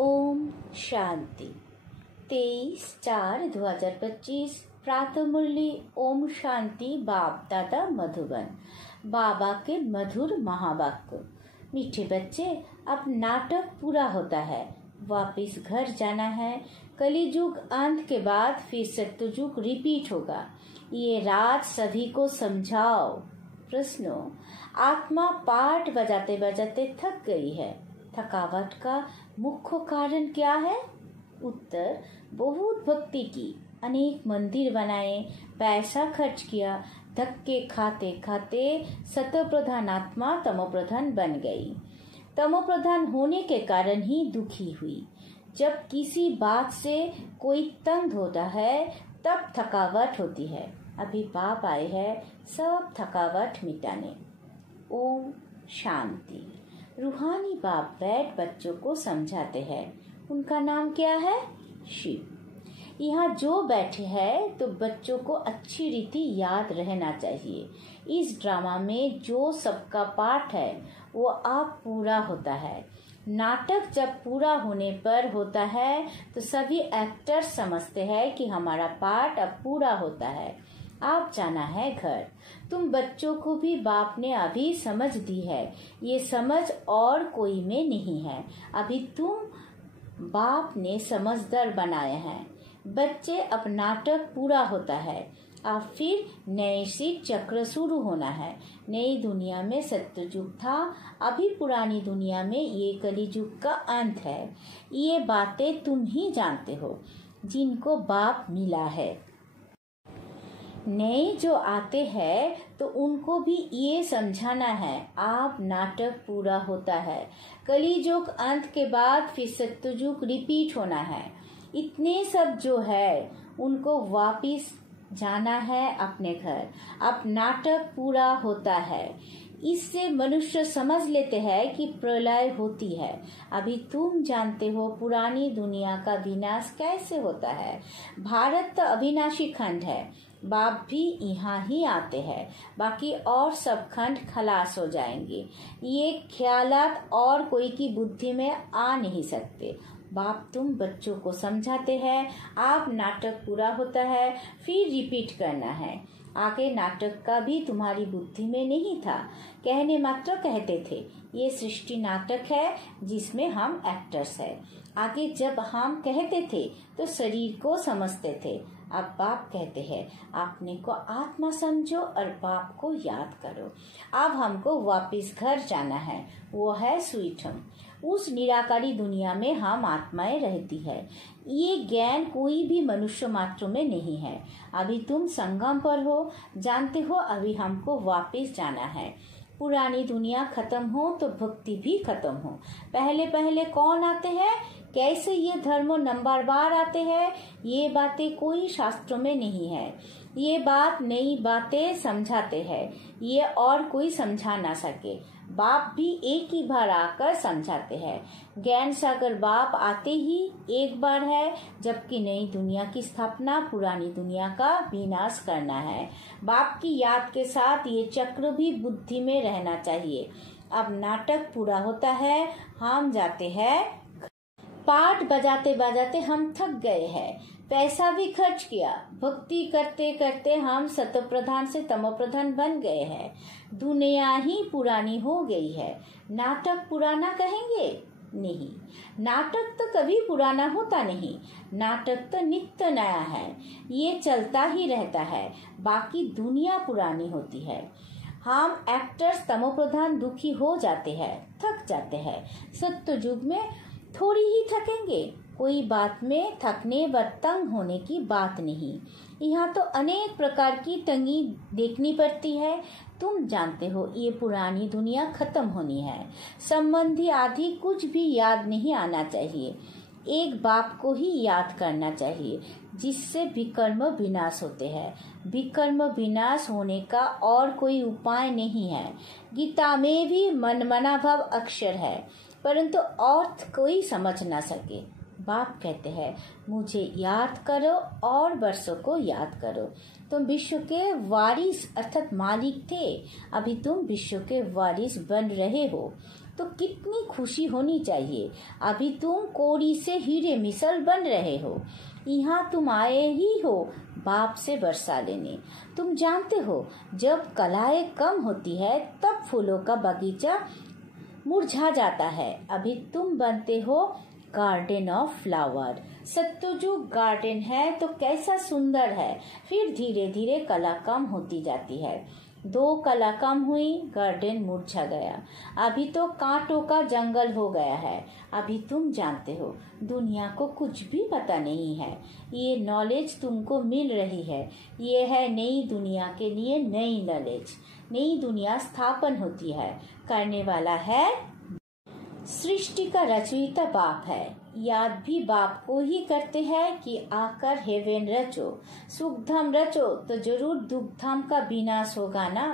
ओम शांति। 23/4/2025 प्रातः मुरली ओम शांति। बाप दादा मधुबन। बाबा के मधुर महावाक्य। मीठे बच्चे, अब नाटक पूरा होता है, वापिस घर जाना है। कलियुग अंत के बाद फिर सत्ययुग रिपीट होगा। ये रात सभी को समझाओ। प्रश्नों, आत्मा पाठ बजाते बजाते थक गई है। थकावट का मुख्य कारण क्या है? उत्तर, बहुत भक्ति की, अनेक मंदिर बनाए, पैसा खर्च किया, धक्के खाते खाते सतोप्रधान आत्मा तमोप्रधान बन गई। तमोप्रधान होने के कारण ही दुखी हुई। जब किसी बात से कोई तंग होता है तब थकावट होती है। अभी बाप आए हैं सब थकावट मिटाने। ओम शांति। रूहानी बाप बैठ बच्चों को समझाते हैं। उनका नाम क्या है? शिव। यहाँ जो बैठे हैं तो बच्चों को अच्छी रीति याद रहना चाहिए। इस ड्रामा में जो सबका पाठ है वो अब पूरा होता है। नाटक जब पूरा होने पर होता है तो सभी एक्टर समझते हैं कि हमारा पाठ अब पूरा होता है, आप जाना है घर। तुम बच्चों को भी बाप ने अभी समझ दी है। ये समझ और कोई में नहीं है। अभी तुम बाप ने समझदार बनाए हैं। बच्चे, अब नाटक पूरा होता है, अब फिर नए सी चक्र शुरू होना है। नई दुनिया में सत्ययुग था, अभी पुरानी दुनिया में ये कलियुग का अंत है। ये बातें तुम ही जानते हो जिनको बाप मिला है। नए जो आते हैं तो उनको भी ये समझाना है, आप नाटक पूरा होता है। कलियुग अंत के बाद फिर सत्ययुग रिपीट होना है। इतने सब जो है उनको वापिस जाना है अपने घर। अब नाटक पूरा होता है। इससे मनुष्य समझ लेते हैं कि प्रलय होती है। अभी तुम जानते हो पुरानी दुनिया का विनाश कैसे होता है। भारत तो अविनाशी खंड है, बाप भी यहाँ ही आते हैं, बाकी और सब खंड खलास हो जाएंगे। ये ख्यालात और कोई की बुद्धि में आ नहीं सकते। बाप तुम बच्चों को समझाते हैं, आप नाटक पूरा होता है फिर रिपीट करना है। आगे नाटक का भी तुम्हारी बुद्धि में नहीं था, कहने मात्र कहते थे ये सृष्टि नाटक है जिसमें हम एक्टर्स हैं। आगे जब हम कहते थे तो शरीर को समझते थे। अब बाप कहते हैं आपने को आत्मा समझो और बाप को याद करो। अब हमको वापिस घर जाना है, वो है स्वीट होम। उस निराकारी दुनिया में हम आत्माएं रहती है। ये ज्ञान कोई भी मनुष्य मात्र में नहीं है। अभी तुम संगम पर हो, जानते हो अभी हमको वापिस जाना है। पुरानी दुनिया खत्म हो तो भक्ति भी खत्म हो। पहले पहले कौन आते हैं, कैसे ये धर्मों नंबर बार आते हैं, ये बातें कोई शास्त्रों में नहीं है। ये बात नई बातें समझाते हैं, ये और कोई समझा ना सके। बाप भी एक ही बार आकर समझाते हैं। ज्ञान सागर बाप आते ही एक बार है, जबकि नई दुनिया की स्थापना पुरानी दुनिया का विनाश करना है। बाप की याद के साथ ये चक्र भी बुद्धि में रहना चाहिए। अब नाटक पूरा होता है, हम जाते हैं। पाठ बजाते बजाते हम थक गए हैं, पैसा भी खर्च किया, भक्ति करते करते हम सतोप्रधान से तमोप्रधान बन गए हैं। दुनिया ही पुरानी हो गई है। नाटक पुराना कहेंगे? नहीं, नाटक तो कभी पुराना होता नहीं। नाटक तो नित्य नया है, ये चलता ही रहता है। बाकी दुनिया पुरानी होती है। हम एक्टर्स तमोप्रधान दुखी हो जाते हैं, थक जाते हैं। सत्ययुग में थोड़ी ही थकेंगे, कोई बात में थकने व तंग होने की बात नहीं। यहाँ तो अनेक प्रकार की तंगी देखनी पड़ती है। तुम जानते हो ये पुरानी दुनिया खत्म होनी है। संबंधी आदि कुछ भी याद नहीं आना चाहिए। एक बाप को ही याद करना चाहिए जिससे विकर्म विनाश होते हैं। विकर्म विनाश होने का और कोई उपाय नहीं है। गीता में भी मनमना भाव अक्षर है, परंतु अर्थ कोई समझ ना सके। बाप कहते हैं मुझे याद करो और वर्षों को याद करो। तुम विश्व के वारिस अर्थात मालिक थे, अभी तुम विश्व के वारिस बन रहे हो। तो कितनी खुशी होनी चाहिए। अभी तुम कोड़ी से हीरे मिसल बन रहे हो। यहाँ तुम आए ही हो बाप से वर्षा लेने। तुम जानते हो जब कलाएं कम होती है तब फूलों का बगीचा मुरझा जाता है। अभी तुम बनते हो गार्डन ऑफ फ्लावर। सत्तोजुग गार्डन है तो कैसा सुंदर है। फिर धीरे धीरे कला कम होती जाती है। 2 कला कम हुई, गार्डन मुरझा गया। अभी तो कांटों का जंगल हो गया है। अभी तुम जानते हो दुनिया को कुछ भी पता नहीं है। ये नॉलेज तुमको मिल रही है। ये है नई दुनिया के लिए नई नॉलेज। नई दुनिया स्थापन होती है, करने वाला है सृष्टि का रचयिता बाप है। याद भी बाप को ही करते हैं कि आकर हेवन रचो, सुखधाम रचो तो जरूर दुखधाम का विनाश होगा ना।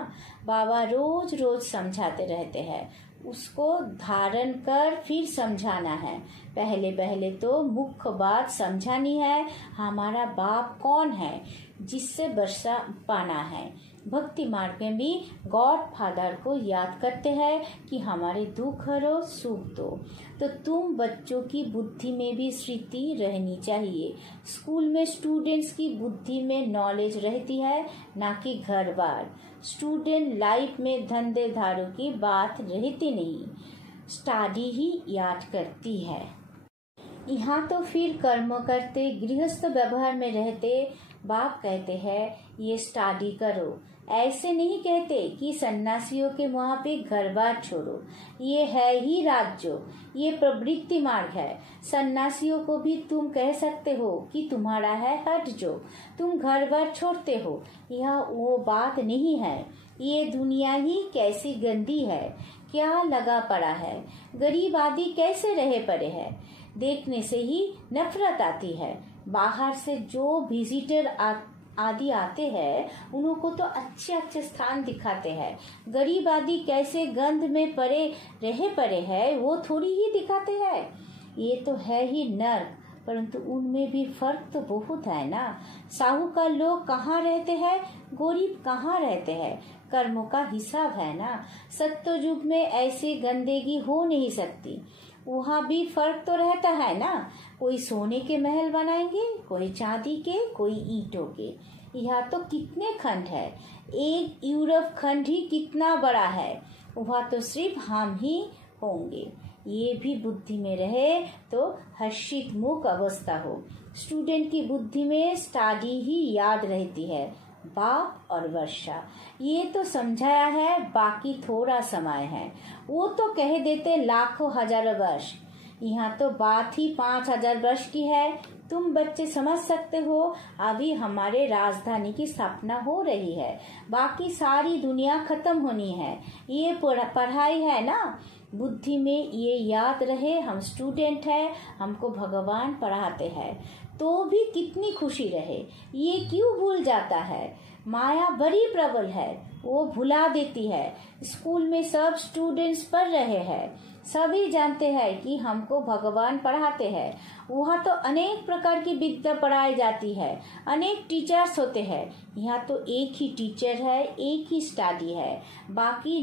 बाबा रोज रोज समझाते रहते हैं, उसको धारण कर फिर समझाना है। पहले पहले तो मुख्य बात समझानी है, हमारा बाप कौन है जिससे वर्षा पाना है। भक्ति मार्ग में भी गॉड फादर को याद करते हैं कि हमारे दुख हरो सुख दो। तो तुम बच्चों की बुद्धि में भी स्मृति रहनी चाहिए। स्कूल में स्टूडेंट्स की बुद्धि में नॉलेज रहती है, ना कि घर बार। स्टूडेंट लाइफ में धंधे धारों की बात रहती नहीं, स्टडी ही याद करती है। यहाँ तो फिर कर्म करते, गृहस्थ व्यवहार में रहते। बाप कहते हैं ये स्टडी करो। ऐसे नहीं कहते कि सन्यासियों के वहाँ पे घर बार छोड़ो। ये है ही राज्य, ये प्रवृत्ति मार्ग है। सन्यासियों को भी तुम कह सकते हो कि तुम्हारा है हट जो, तुम घर बार छोड़ते हो। यह वो बात नहीं है। ये दुनिया ही कैसी गंदी है, क्या लगा पड़ा है। गरीब आदि कैसे रहे पड़े हैं, देखने से ही नफरत आती है। बाहर से जो विजिटर आदि आते हैं उनको तो अच्छे अच्छे स्थान दिखाते हैं। गरीब आदि कैसे गंध में रहे पड़े हैं वो थोड़ी ही दिखाते हैं। ये तो है ही नर्क, परंतु उनमें भी फर्क तो बहुत है ना। साहूकार लोग कहाँ रहते हैं, गरीब कहाँ रहते हैं, कर्मों का हिसाब है ना। सत्युग में ऐसी गंदगी हो नहीं सकती। वहाँ भी फर्क तो रहता है ना। कोई सोने के महल बनाएंगे, कोई चांदी के, कोई ईंटों के। यहाँ तो कितने खंड है, एक यूरोप खंड ही कितना बड़ा है। वहाँ तो सिर्फ हम ही होंगे। ये भी बुद्धि में रहे तो हर्षित मुख अवस्था हो। स्टूडेंट की बुद्धि में स्टडी ही याद रहती है, बाप और वर्षा। ये तो समझाया है, बाकी थोड़ा समय है। वो तो कह देते लाखों हजारों वर्ष, यहाँ तो बात ही 5000 वर्ष की है। तुम बच्चे समझ सकते हो, अभी हमारे राजधानी की स्थापना हो रही है, बाकी सारी दुनिया खत्म होनी है। ये पढ़ाई है ना। बुद्धि में ये याद रहे हम स्टूडेंट है, हमको भगवान पढ़ाते हैं, तो भी कितनी खुशी रहे। ये क्यों भूल जाता है, माया बड़ी प्रबल है, वो भुला देती है। स्कूल में सब स्टूडेंट्स पढ़ रहे हैं, सभी जानते हैं कि हमको भगवान पढ़ाते हैं। वहाँ तो अनेक प्रकार की विद्या पढ़ाई जाती है, अनेक टीचर्स होते हैं। यहाँ तो एक ही टीचर है, एक ही स्टडी है, बाकी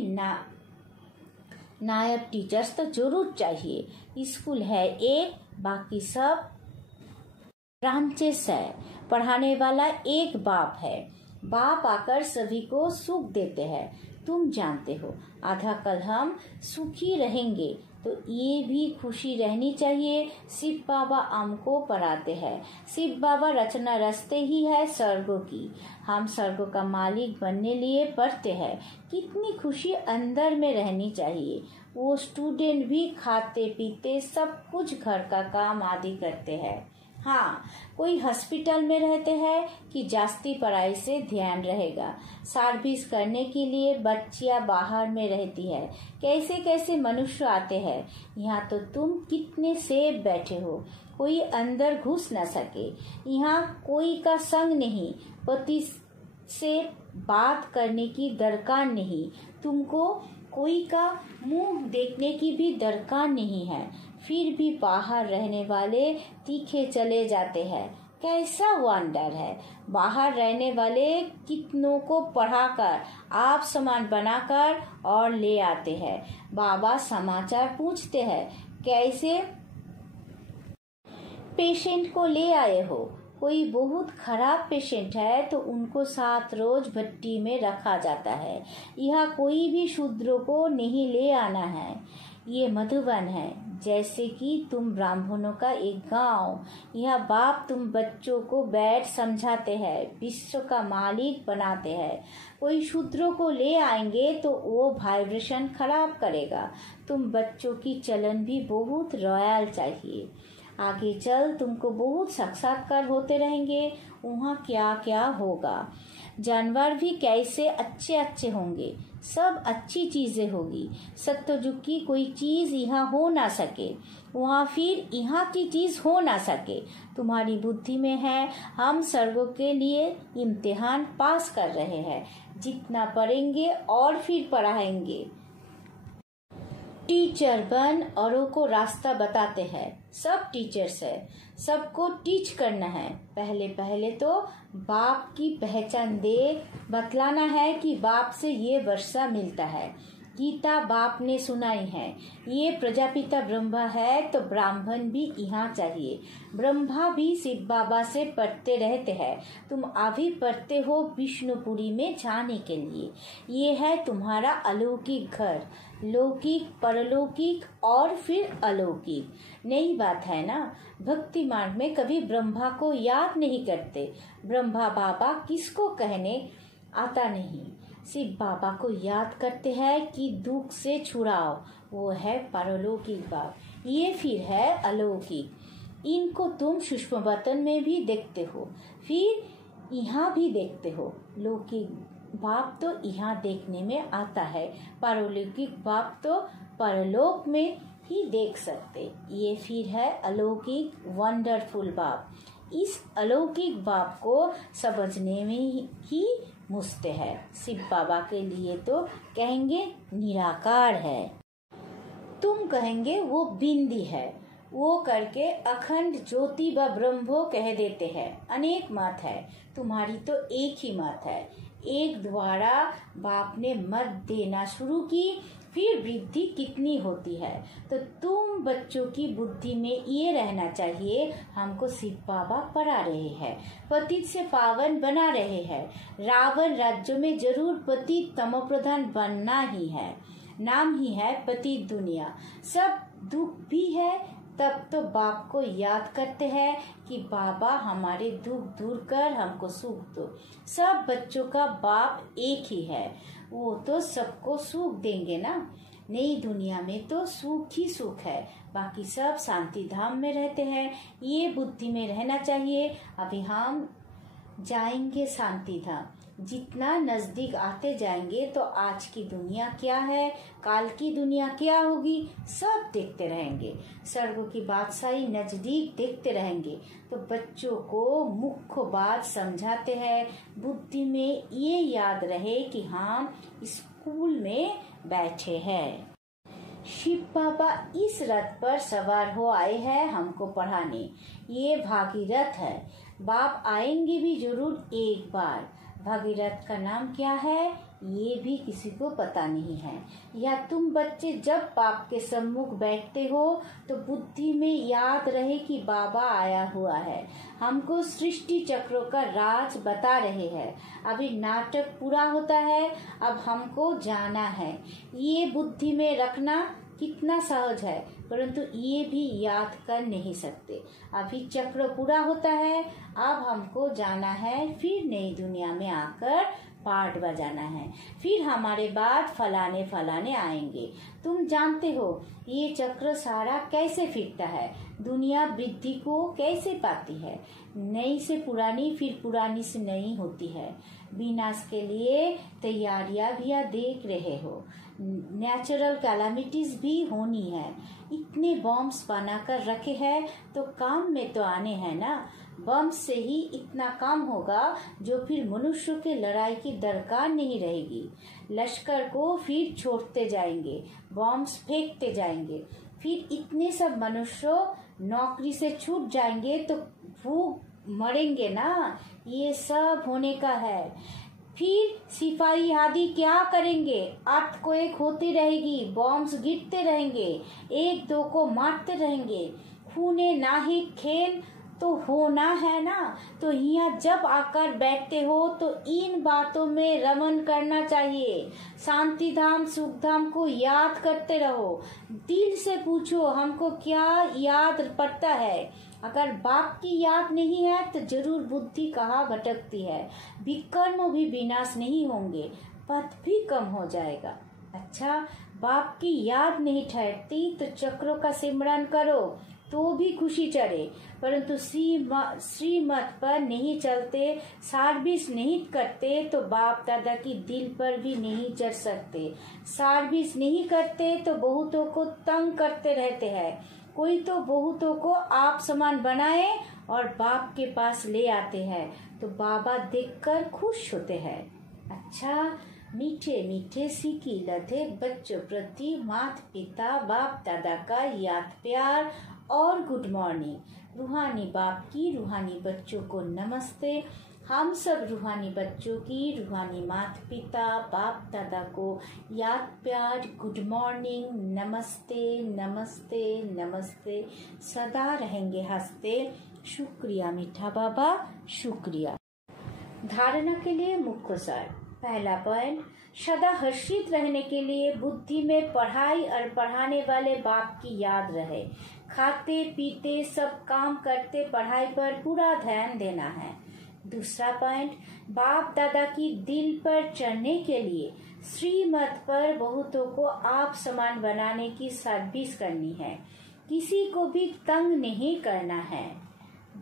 नायब टीचर्स तो जरूर चाहिए। स्कूल है एक, बाकी सब ब्रांचेस है। पढ़ाने वाला एक बाप है। बाप आकर सभी को सुख देते हैं। तुम जानते हो आधा कल हम सुखी रहेंगे, तो ये भी खुशी रहनी चाहिए। शिव बाबा हमको पढ़ाते हैं। शिव बाबा रचना रचते ही है स्वर्गों की। हम स्वर्गों का मालिक बनने लिए पढ़ते हैं। कितनी खुशी अंदर में रहनी चाहिए। वो स्टूडेंट भी खाते पीते सब कुछ घर का काम आदि करते हैं। हाँ, कोई हॉस्पिटल में रहते हैं कि जास्ती पढ़ाई से ध्यान रहेगा। सर्विस करने के लिए बच्चियां बाहर में रहती है। कैसे कैसे मनुष्य आते हैं। यहाँ तो तुम कितने सेफ बैठे हो, कोई अंदर घुस न सके। यहाँ कोई का संग नहीं, पति से बात करने की दरकार नहीं, तुमको कोई का मुंह देखने की भी दरकार नहीं है। फिर भी बाहर रहने वाले तीखे चले जाते हैं। कैसा वंडर है। बाहर रहने वाले कितनों को पढ़ाकर आप सामान बनाकर और ले आते हैं। बाबा समाचार पूछते हैं, कैसे पेशेंट को ले आए हो। कोई बहुत खराब पेशेंट है तो उनको 7 रोज भट्टी में रखा जाता है। यहाँ कोई भी शूद्रों को नहीं ले आना है। ये मधुबन है, जैसे कि तुम ब्राह्मणों का एक गांव। यह बाप तुम बच्चों को बैठ समझाते हैं, विश्व का मालिक बनाते हैं। कोई शूद्रों को ले आएंगे तो वो वाइब्रेशन खराब करेगा। तुम बच्चों की चलन भी बहुत रॉयल चाहिए। आगे चल तुमको बहुत साक्षात्कार होते रहेंगे। वहाँ क्या क्या होगा, जानवर भी कैसे अच्छे अच्छे होंगे, सब अच्छी चीजें होगी। सत्ययुग की कोई चीज यहाँ हो ना सके, वहाँ फिर यहाँ की चीज हो ना सके। तुम्हारी बुद्धि में है, हम सर्वों के लिए इम्तिहान पास कर रहे हैं। जितना पढ़ेंगे और फिर पढ़ाएंगे। टीचर बन औरों को रास्ता बताते हैं। सब टीचर्स है, सबको टीच करना है। पहले पहले तो बाप की पहचान दे बतलाना है कि बाप से ये वर्षा मिलता है। गीता बाप ने सुनाई है। ये प्रजापिता ब्रह्मा है तो ब्राह्मण भी यहाँ चाहिए। ब्रह्मा भी शिव बाबा से पढ़ते रहते हैं। तुम अभी पढ़ते हो विष्णुपुरी में जाने के लिए। ये है तुम्हारा अलौकिक घर, लौकिक, परलौकिक और फिर अलौकिक। नई बात है ना। भक्ति मार्ग में कभी ब्रह्मा को याद नहीं करते। ब्रह्मा बाबा किसको कहने आता नहीं, शिव बाबा को याद करते हैं कि दुख से छुड़ाओ। वो है परलौकिक बाप, ये फिर है अलौकिक। इनको तुम सूक्ष्म बतन में भी देखते हो, फिर यहाँ भी देखते हो। लौकिक बाप तो यहाँ देखने में आता है, परलौकिक बाप तो परलोक में ही देख सकते। ये फिर है अलौकिक वंडरफुल बाप। इस अलौकिक बाप को समझने में ही मुश्किल है। शिव बाबा के लिए तो कहेंगे निराकार है, तुम कहेंगे वो बिंदी है। वो करके अखंड ज्योति व ब्रह्मो कह देते हैं। अनेक मत है, तुम्हारी तो एक ही मत है। एक द्वारा बाप ने मत देना शुरू की, फिर वृद्धि कितनी होती है। तो तुम बच्चों की बुद्धि में ये रहना चाहिए, हमको शिव बाबा पढ़ा रहे हैं, पतित से पावन बना रहे हैं। रावण राज्यों में जरूर पतित तमोप्रधान बनना ही है, नाम ही है पतित दुनिया। सब दुख भी है, तब तो बाप को याद करते हैं कि बाबा हमारे दुख दूर कर हमको सुख दो। सब बच्चों का बाप एक ही है, वो तो सबको सुख देंगे ना। नई दुनिया में तो सुख ही सुख है, बाकी सब शांति धाम में रहते हैं। ये बुद्धि में रहना चाहिए। अभी हम जाएंगे शांति धाम। जितना नजदीक आते जाएंगे तो आज की दुनिया क्या है, काल की दुनिया क्या होगी, सब देखते रहेंगे। स्वर्ग की बादशाही नजदीक देखते रहेंगे। तो बच्चों को मुख्य बात समझाते हैं, बुद्धि में ये याद रहे कि हम स्कूल में बैठे हैं। शिव बाबा इस रथ पर सवार हो आए हैं हमको पढ़ाने। ये भागीरथ है, बाप आएंगे भी जरूर एक बार। भागीरथ का नाम क्या है ये भी किसी को पता नहीं है। या तुम बच्चे जब बाप के सम्मुख बैठते हो तो बुद्धि में याद रहे कि बाबा आया हुआ है, हमको सृष्टि चक्रों का राज बता रहे हैं। अभी नाटक पूरा होता है, अब हमको जाना है। ये बुद्धि में रखना कितना सहज है, परंतु ये भी याद कर नहीं सकते। अभी चक्र पूरा होता है, अब हमको जाना है, फिर नई दुनिया में आकर पार्ट बजाना है। फिर हमारे बाद फलाने फलाने आएंगे। तुम जानते हो ये चक्र सारा कैसे फिरता है, दुनिया वृद्धि को कैसे पाती है। नई से पुरानी, फिर पुरानी से नई होती है। विनाश के लिए तैयारियां भी देख रहे हो। नेचुरल कैलामिटीज भी होनी है। इतने बॉम्ब्स बनाकर रखे हैं तो काम में तो आने हैं ना। बम से ही इतना काम होगा जो फिर मनुष्य के लड़ाई की दरकार नहीं रहेगी। लश्कर को फिर छोड़ते जाएंगे, बॉम्ब्स फेंकते जाएंगे। फिर इतने सब मनुष्य नौकरी से छूट जाएंगे तो भूख मरेंगे ना, ये सब होने का है। फिर सिपाही आदि क्या करेंगे? अर्थक्वेक होती रहेगी, बॉम्ब्स गिरते रहेंगे, एक दो को मारते रहेंगे। खूने नाहिक खेल तो होना है ना। तो यहाँ जब आकर बैठते हो तो इन बातों में रमन करना चाहिए। शांति धाम सुख धाम को याद करते रहो। दिल से पूछो हमको क्या याद पड़ता है। अगर बाप की याद नहीं है तो जरूर बुद्धि कहाँ भटकती है। विकर्म भी विनाश नहीं होंगे, पथ भी कम हो जाएगा। अच्छा, बाप की याद नहीं ठहरती तो चक्रों का सिमरन करो तो भी खुशी चढ़े, परंतु श्रीमत पर नहीं चलते, सर्विस नहीं करते तो बाप दादा की दिल पर भी नहीं चढ़ सकते। सर्विस नहीं करते तो बहुतों को तंग करते रहते हैं। कोई तो बहुतों को आप समान बनाए और बाप के पास ले आते हैं तो बाबा देखकर खुश होते हैं। अच्छा, मीठे मीठे सीखी लधे बच्चों प्रति माता पिता बाप दादा का याद प्यार और गुड मॉर्निंग। रूहानी बाप की रूहानी बच्चों को नमस्ते। हम सब रूहानी बच्चों की रूहानी माता पिता बाप दादा को याद प्यार गुड मॉर्निंग, नमस्ते नमस्ते नमस्ते। सदा रहेंगे हंसते। शुक्रिया मीठा बाबा, शुक्रिया। धारणा के लिए मुख्य सार। पहला पॉइंट, सदा हर्षित रहने के लिए बुद्धि में पढ़ाई और पढ़ाने वाले बाप की याद रहे। खाते पीते सब काम करते पढ़ाई पर पूरा ध्यान देना है। दूसरा पॉइंट, बाप दादा की दिल पर चढ़ने के लिए श्रीमत पर बहुतों को आप समान बनाने की सर्विस करनी है। किसी को भी तंग नहीं करना है।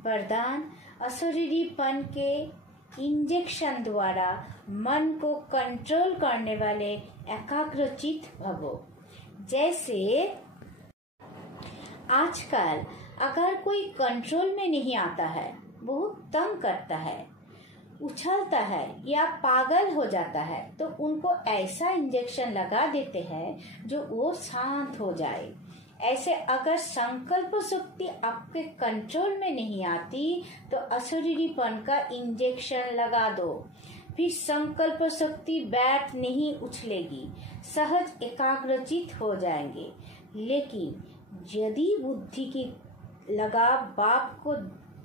वरदान, अशरीरीपन के इंजेक्शन द्वारा मन को कंट्रोल करने वाले एकाग्रचित भवो। जैसे आजकल अगर कोई कंट्रोल में नहीं आता है, बहुत तंग करता है, उछलता है या पागल हो जाता है, तो उनको ऐसा इंजेक्शन लगा देते हैं जो वो शांत हो जाए। ऐसे अगर संकल्प शक्ति आपके कंट्रोल में नहीं आती तो अशरीरीपन का इंजेक्शन लगा दो। फिर संकल्प शक्ति बैठ नहीं उछलेगी, सहज एकाग्रचित हो जाएंगे। लेकिन यदि बुद्धि की लगाव बाप को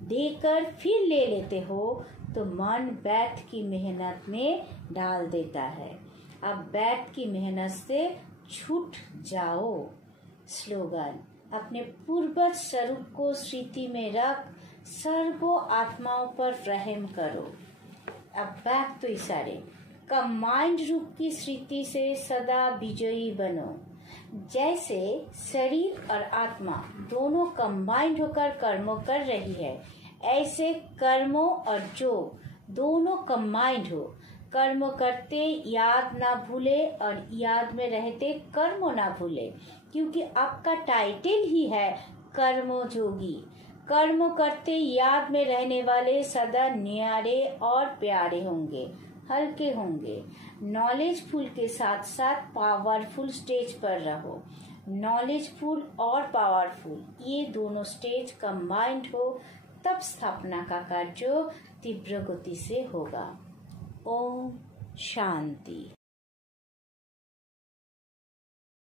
देकर फिर ले लेते हो तो मन बैठ की मेहनत में डाल देता है। अब बैठ की मेहनत से छूट जाओ। स्लोगन, अपने पूर्वज स्वरूप को स्मृति में रख सर्वो आत्माओं पर रहम करो। अब बैक तो इशारे, कंबाइंड रूप की स्मृति से सदा विजयी बनो। जैसे शरीर और आत्मा दोनों कंबाइंड होकर कर्मों कर रही है, ऐसे कर्मों और जो दोनों कंबाइंड हो। कर्म करते याद ना भूले और याद में रहते कर्म ना भूले, क्योंकि आपका टाइटल ही है कर्मयोगी। कर्म करते याद में रहने वाले सदा न्यारे और प्यारे होंगे, हल्के होंगे। नॉलेजफुल के साथ साथ पावरफुल स्टेज पर रहो। नॉलेजफुल और पावरफुल ये दोनों स्टेज कंबाइंड हो तब स्थापना का कार्य तीव्र गति से होगा। ओम शांति।